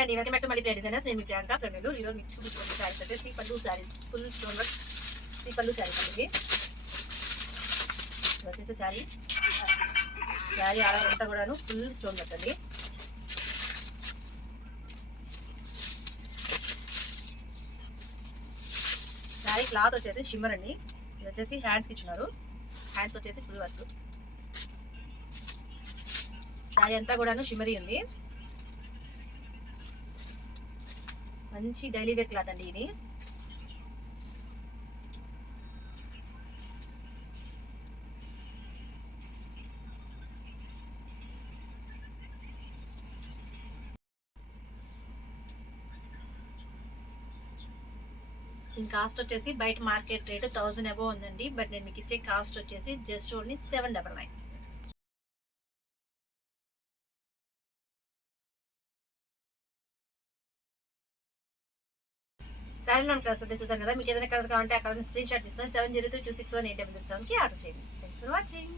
అండి, welcome back to మళ్ళీ డిజైనర్స్. నేను మీ ప్రియాంక ఫ్రమ్ నెల్లూరు. ఈరోజు మీకు చూపించిన శారీస్ అయితే శ్రీ పల్లు శారీస్, ఫుల్ స్టోన్ వర్క్ శ్రీ పల్లు శారీస్ అండి. వచ్చేసి శారీ అలా అంతా కూడాను ఫుల్ స్టోన్ వర్క్ అండి. శారీ క్లాత్ వచ్చేసి షిమ్మర్ అండి. ఇది వచ్చేసి హ్యాండ్స్కి ఇచ్చినారు. హ్యాండ్స్ వచ్చేసి ఫుల్ వర్క్. శారీ అంతా కూడాను షిమ్మరీ ఉంది. మంచి డైలీ వేర్ క్లాత్ అండి ఇది. దీని కాస్ట్ వచ్చేసి బయట మార్కెట్ రేట్ 1000 అబోవ్ ఉందండి. బట్ నేను మీకు ఇచ్చే కాస్ట్ వచ్చేసి జస్ట్ ఓన్లీ 799. శారీ నాకు కలర్ చూసాను కదా. మీకు ఏదైనా కలర్ కావాలంటే ఆ కలర్ స్క్రీన్ షాట్ తీసుకొని 7032618737కి ఆర్డర్ చేయండి. Thanks for watching.